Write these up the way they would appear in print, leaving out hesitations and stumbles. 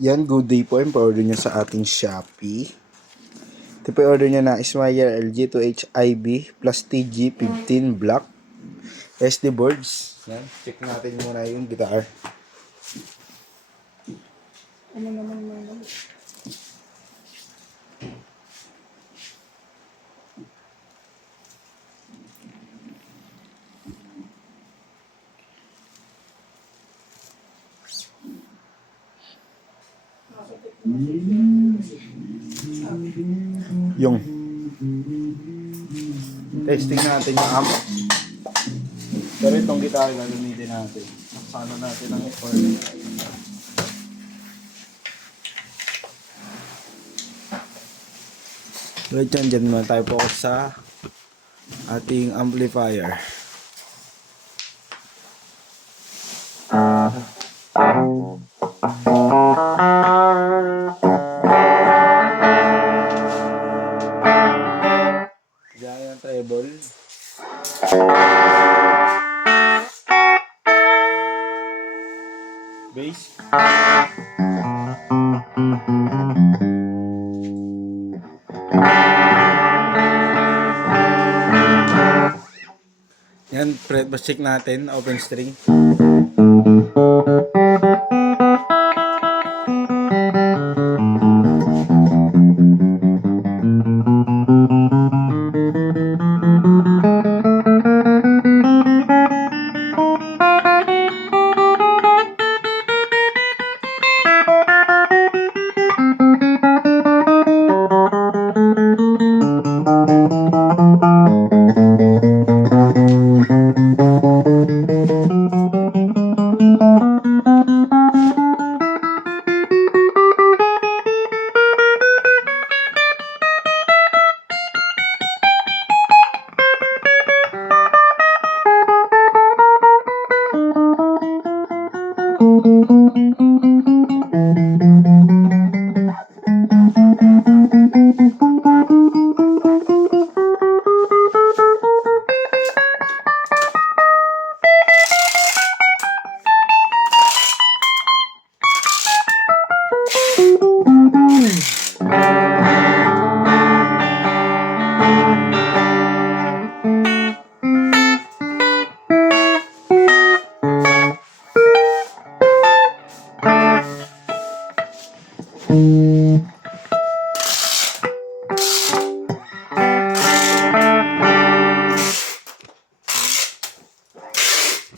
Yan, good day po. Yung pa-order niya sa ating Shopee. Ito po yung order niya na Ismayer LG2HIB plus TG15 Black SD boards. Yan, check natin muna yung guitar. Ano naman naman? Yung testing natin yung amp. Pero itong guitar gagamitin natin. Sano natin ang effort. Right dyan muna tayo focus sa ating amplifier. Diyan yung treble. Bass. Yan, fretboard check natin, open string.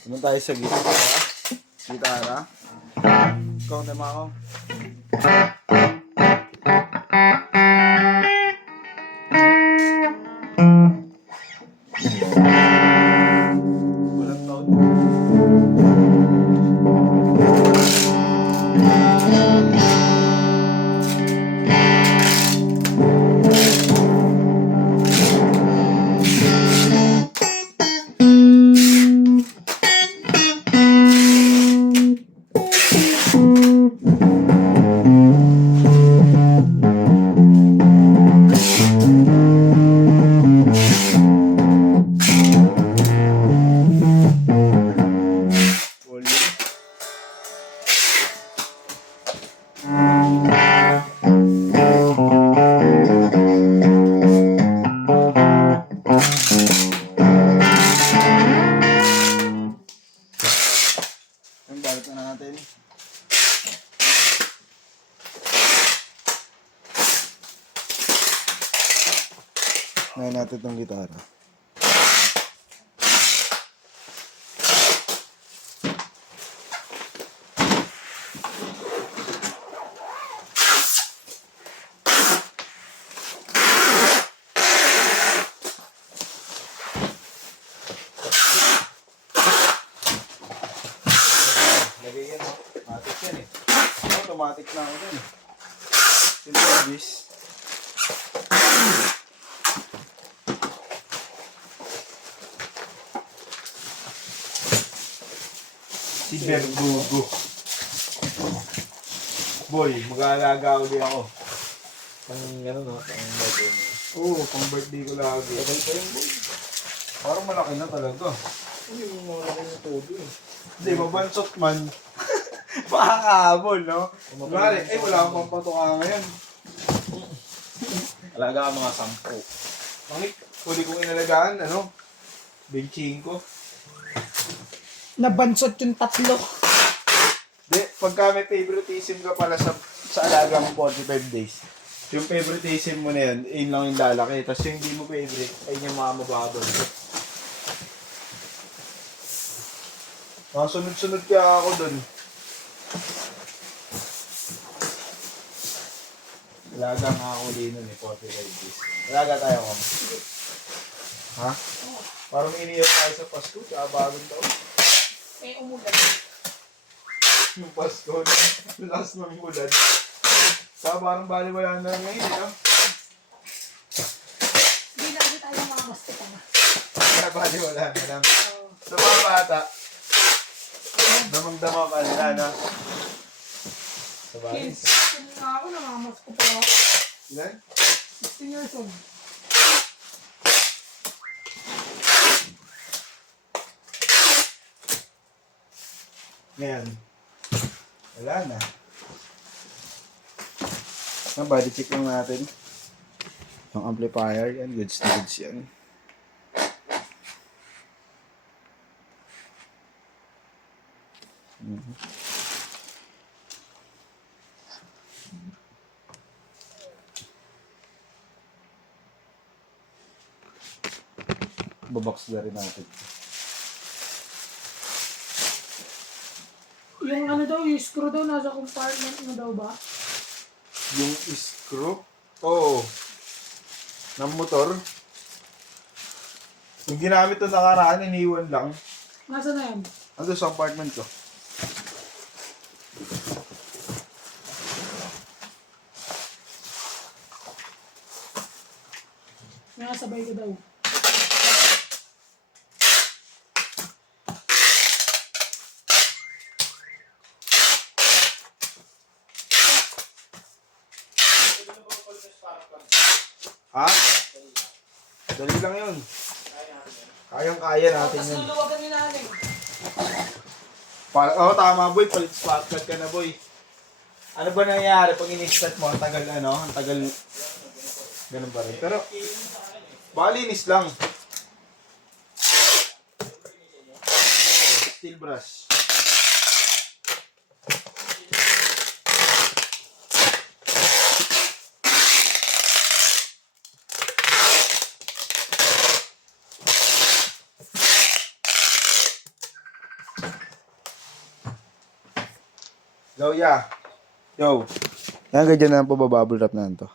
Naman tayo sa gitara. Gitara. Count naman ako. Walang tone. Ang balik na natin. Ngayon natin itong gitara. Lagay yan, automatic yan eh. Automatic na ako dun eh. Yung service. Si Bergugo. Boy, mag-aalaga ulit ako. Pang ano no, pang birthday mo. Oo, pang birthday ko lagi. Tagal pa rin boy. Parang malaki na talaga. Hindi mo malaki ng todo eh. Hindi, mabansot man. Makakahabol, no? Kunwari, ay wala akong pampatuka ngayon. Alaga ka mga 10. Pangit, huli kong inalagaan, ano? Benching ko. Nabansot yung 3. Di, pagka may favoritism ka pala sa alaga mong 45 days, yung favoritism mo na yun, yun lang yung lalaki. Tapos yung hindi mo favorite, ay yung mga mababal. Mga sunod-sunod kaya ako dun. Alaga nga ako din nun eh, 45 days. Alaga tayo, ma'am. Ha? Parang iniyak tayo sa Pasko, tsaka bagong taon. Eh, umulan. Yung Pasko, last ng ulan. Saka parang baliwala na lang ngayon, no? Hindi lagi tayo mamaste pa nga. Kaya baliwala na lang. Sa mga bata, damang-dama ka nila, no? Sa bagay. Kids, kung nga ako, namamas ko pa ako. Ilan? 16 years old. Ngayon. Wala na. Ang body check lang natin. Yung amplifier, yan. Goods na goods yan. Babox na rin natin. Yung ano daw, yung screw daw, nasa compartment na daw ba? Yung screw? Oo. Ng motor. Yung ginamit to nakaraan, iniwan lang. Nasa na yan? Ando sa apartment ko. May sabay ko daw. Ha? Dali lang yun. Kayang-kaya natin yun. Luluwagan ni nanay. Tama boy. Palit spark plug ka na boy. Ano ba nangyayari pag in-start mo? Ang tagal ano? Ang tagal... Ganun pa rin. Pero... Balinis lang. Steel brush. Yo, yeah. Yo. Yan, ganyan na ang pababubble wrap na to.